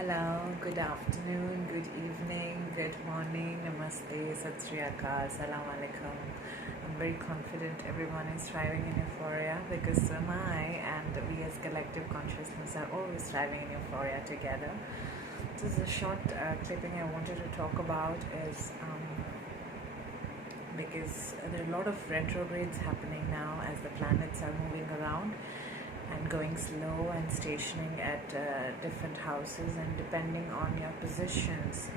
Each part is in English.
Hello, good afternoon, good evening, good morning, namaste, sat sri akal, salam alaikum. I'm very confident everyone is thriving in euphoria because so am I, and we as collective consciousness are always thriving in euphoria together. This is a short clipping I wanted to talk about is because there are a lot of retrogrades happening now as the planets are moving around and going slow and stationing at different houses, and depending on your positions.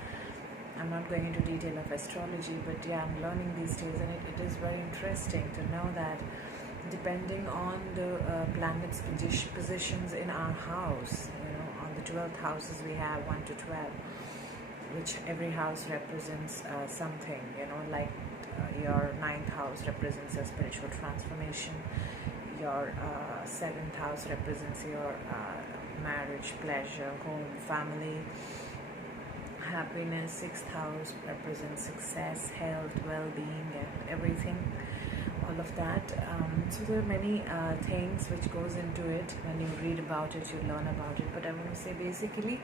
I'm not going into detail of astrology, but yeah, I'm learning these days, and it is very interesting to know that depending on the planets' positions in our house, on the 12th houses we have 1 to 12, which every house represents something, like your ninth house represents a spiritual transformation, your seventh house represents your marriage, pleasure, home, family, happiness. Sixth house represents success, health, well-being, and everything, all of that. So there are many things which goes into it. When you read about it, you learn about it, but I want to say basically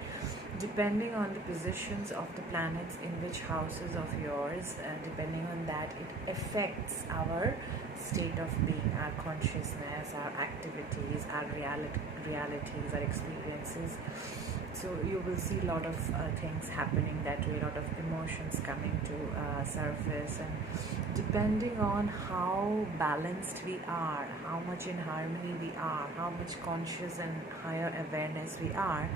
depending on the positions of the planets in which houses of yours, depending on that, it affects our state of being, our consciousness, our activities, our realities, our experiences. So you will see a lot of things happening that way, a lot of emotions coming to surface, and depending on how balanced we are, how much in harmony we are, how much conscious and higher awareness we are,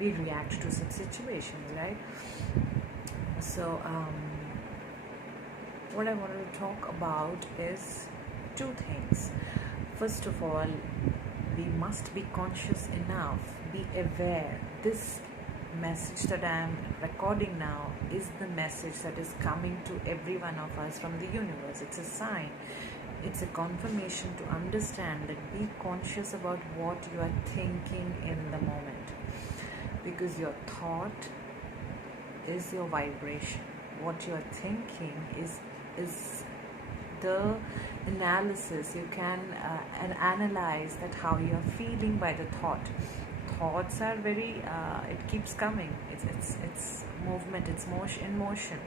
we react to such situations, right? So what I wanted to talk about is two things. First of all, we must be conscious enough, be aware. This message that I am recording now is the message that is coming to every one of us from the universe. It's a sign, it's a confirmation to understand that be conscious about what you are thinking in the moment, because your thought is your vibration. What you are thinking is the analysis. You can analyze that how you are feeling by the thoughts are very it keeps coming. It's movement, it's motion.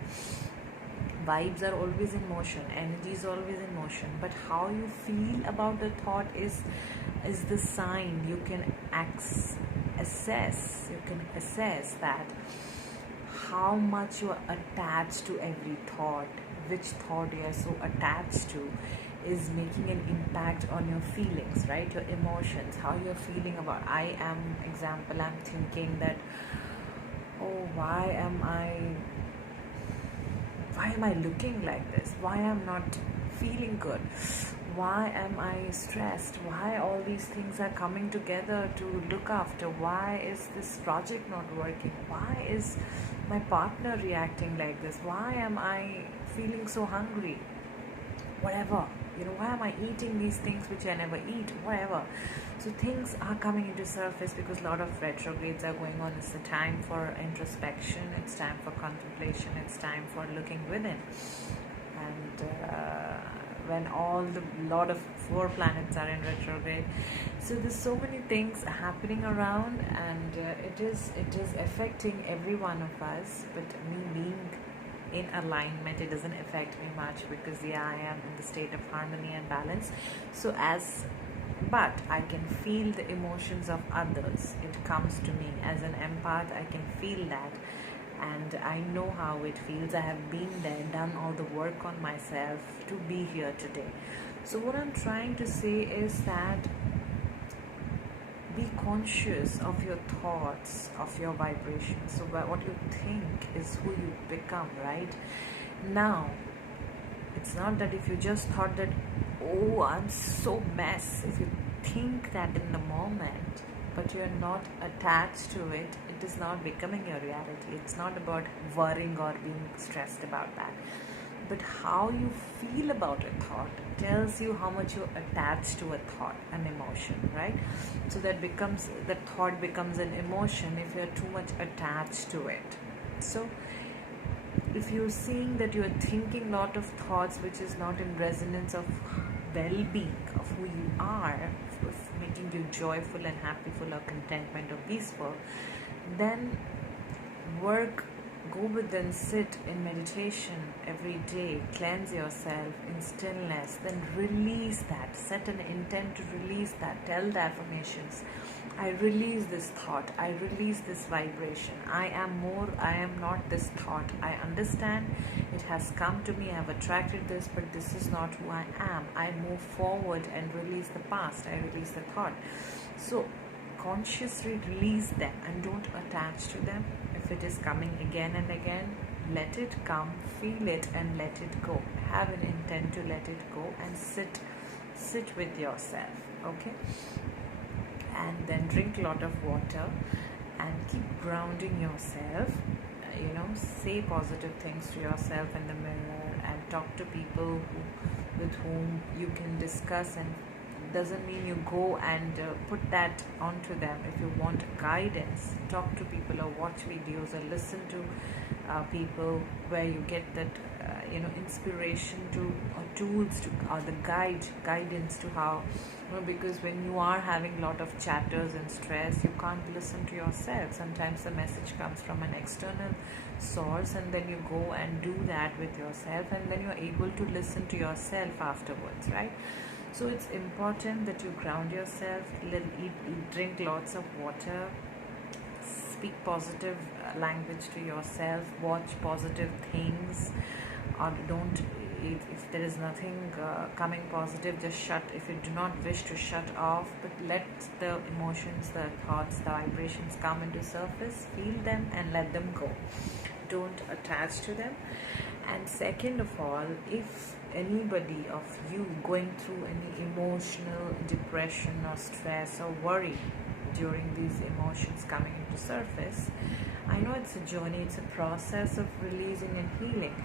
Vibes are always in motion, energy is always in motion, but how you feel about the thought is the sign. You can assess that how much you are attached to every thought, which thought you are so attached to is making an impact on your feelings, right? Your emotions, how you're feeling about. I'm thinking that, oh, why am I looking like this? Why am not feeling good? Why am I stressed? Why all these things are coming together to look after? Why is this project not working? Why is my partner reacting like this? Why am I feeling so hungry? Whatever, why am I eating these things which I never eat? Whatever. So things are coming into surface because a lot of retrogrades are going on. It's a time for introspection, it's time for contemplation, it's time for looking within. And when lot of 4 planets are in retrograde, so there's so many things happening around, and it is affecting every one of us. But me being in alignment, it doesn't affect me much because I am in the state of harmony and balance. But I can feel the emotions of others. It comes to me as an empath. I can feel that, and I know how it feels. I have been there, done all the work on myself to be here today. So what I'm trying to say is that be conscious of your thoughts, of your vibrations. So what you think is who you become, right? Now, it's not that if you just thought that, oh, I'm so mess. If you think that in the moment, but you're not attached to it, it is not becoming your reality. It's not about worrying or being stressed about that. But how you feel about a thought tells you how much you're attached to a thought, an emotion, right? So that thought becomes an emotion if you're too much attached to it. So if you're seeing that you're thinking a lot of thoughts which is not in resonance of well-being, of who you are, of making you joyful and happyful or contentment or peaceful, then Work, go within, sit in meditation every day, cleanse yourself in stillness, then release that. Set an intent to release that. Tell the affirmations. I release this thought. I release this vibration. I am more. I am not this thought. I understand it has come to me. I have attracted this, but this is not who I am. I move forward and release the past. I release the thought. So consciously release them and don't attach to them. If it is coming again and again, let it come, feel it, and let it go. Have an intent to let it go and sit with yourself. Okay, and then drink a lot of water and keep grounding yourself. Say positive things to yourself in the mirror and talk to people with whom you can discuss, and doesn't mean you go and put that onto them. If you want guidance, talk to people or watch videos or listen to people where you get that inspiration to or tools to or the guidance to how, because when you are having a lot of chatters and stress, you can't listen to yourself. Sometimes the message comes from an external source, and then you go and do that with yourself, and then you're able to listen to yourself afterwards, right? So it's important that you ground yourself, drink lots of water, speak positive language to yourself, watch positive things, or don't. If there is nothing coming positive, just shut. If you do not wish to shut off, but let the emotions, the thoughts, the vibrations come into surface, feel them and let them go. Don't attach to them. And second of all, if anybody of you going through any emotional depression or stress or worry during these emotions coming into surface, I know it's a journey, it's a process of releasing and healing,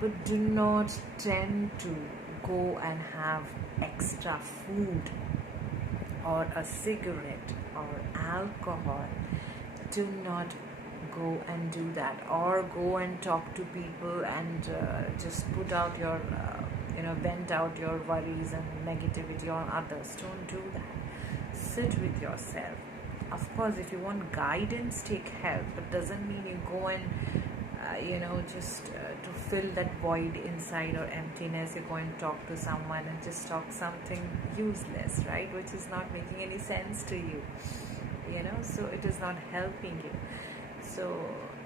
but do not tend to go and have extra food or a cigarette or alcohol. Do not go and do that, or go and talk to people and just put out your vent out your worries and negativity on others. Don't do that. Sit with yourself. Of course, if you want guidance, take help, but doesn't mean you go and just to fill that void inside or emptiness, you go and talk to someone and just talk something useless, right, which is not making any sense to you, so it is not helping you. So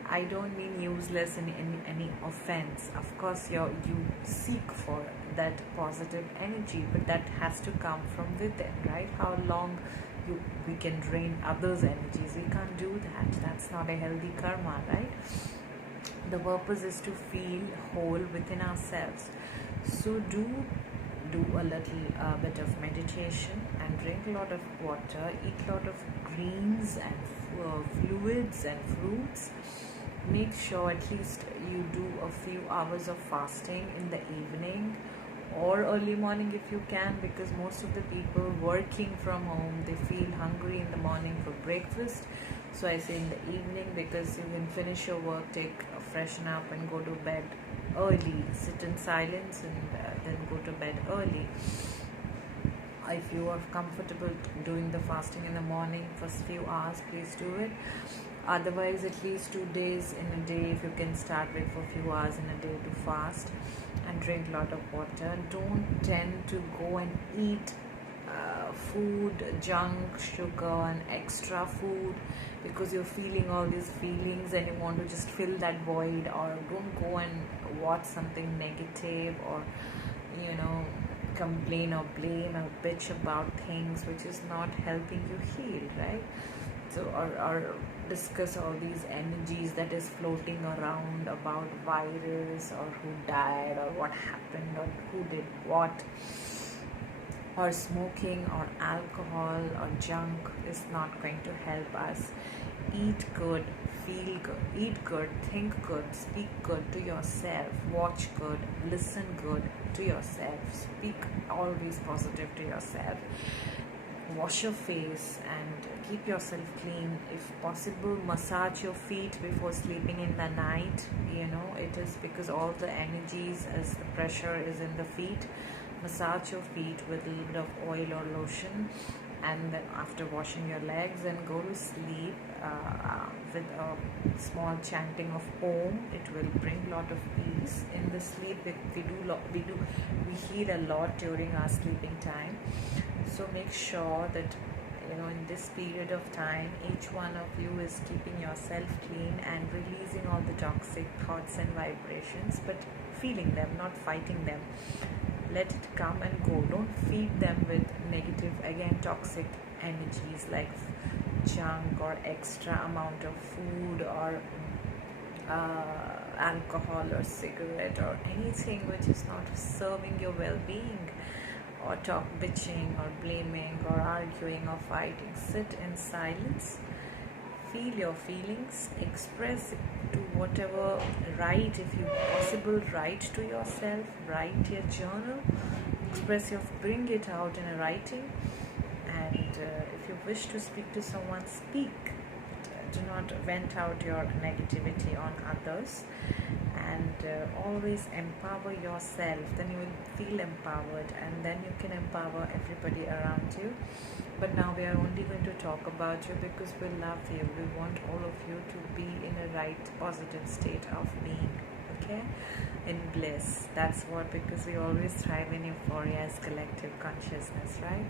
I don't mean useless in any offense. Of course, you seek for that positive energy, but that has to come from within, right? How long we can drain others' energies? We can't do that. That's not a healthy karma, right? The purpose is to feel whole within ourselves. So do a little bit of meditation and drink a lot of water, eat a lot of greens and fluids and fruits. Make sure at least you do a few hours of fasting in the evening or early morning if you can, because most of the people working from home, they feel hungry in the morning for breakfast. So I say in the evening, because you can finish your work, freshen up and go to bed early, sit in silence and then go to bed early. If you are comfortable doing the fasting in the morning for a few hours, please do it. Otherwise, at least 2 days in a day, if you can start with for a few hours in a day to fast and drink a lot of water. Don't tend to go and eat food, junk, sugar and extra food because you're feeling all these feelings and you want to just fill that void. Or don't go and watch something negative or complain or blame or bitch about things which is not helping you heal, right? So or discuss all these energies that is floating around about virus or who died or what happened or who did what. Or smoking or alcohol or junk is not going to help us. Eat good, feel good, eat good, think good, speak good to yourself, watch good, listen good to yourself, speak always positive to yourself. Wash your face and keep yourself clean. If possible, massage your feet before sleeping in the night. It is because all the energies as the pressure is in the feet. Massage your feet with a little bit of oil or lotion and then after washing your legs, and go to sleep with a small chanting of Om. It will bring a lot of peace in the sleep. We heal a lot during our sleeping time. So make sure that in this period of time, each one of you is keeping yourself clean and releasing all the toxic thoughts and vibrations, but feeling them, not fighting them. Let it come and go. Don't feed them with negative, again, toxic energies like junk or extra amount of food or alcohol or cigarette or anything which is not serving your well-being, or talk bitching or blaming or arguing or fighting. Sit in silence, feel your feelings, express it to whatever, write, if you possible, write to yourself, write your journal, express your, bring it out in a writing. And if you wish to speak to someone, speak. Do not vent out your negativity on others, and always empower yourself. Then you will feel empowered, and then you can empower everybody around you. But now we are only going to talk about you because we love you. We want all of you to be in a right positive state of being, okay, in bliss. That's what, because we always thrive in euphoria as collective consciousness, right?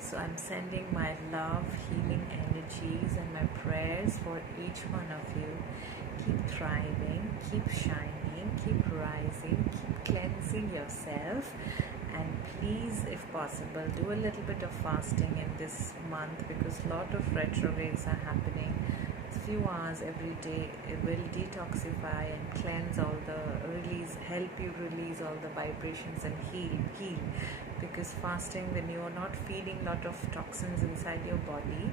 So I'm sending my love, healing energies and my prayers for each one of you. Keep thriving, keep shining, keep rising, keep cleansing yourself. And please, if possible, do a little bit of fasting in this month, because a lot of retrogrades are happening. A few hours every day, it will detoxify and cleanse all the, help you release all the vibrations and heal. Because fasting, when you are not feeding a lot of toxins inside your body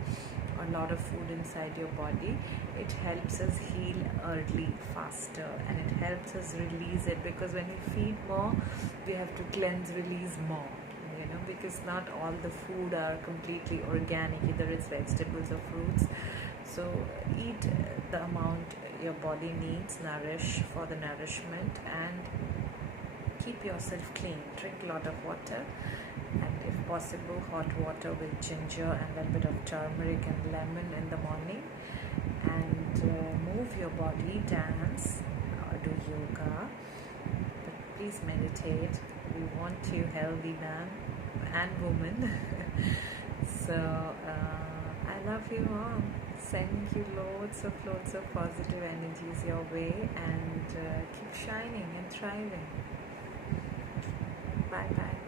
or a lot of food inside your body, it helps us heal early, faster, and it helps us release it. Because when we feed more, we have to cleanse, release more, because not all the food are completely organic, either it's vegetables or fruits. So eat the amount your body needs, nourish for the nourishment, and keep yourself clean. Drink a lot of water, and if possible, hot water with ginger and a little bit of turmeric and lemon in the morning. And move your body, dance or do yoga, but please meditate. We want you healthy, man and woman. So I love you all. Sending you loads of positive energies your way, and keep shining and thriving. Bye bye.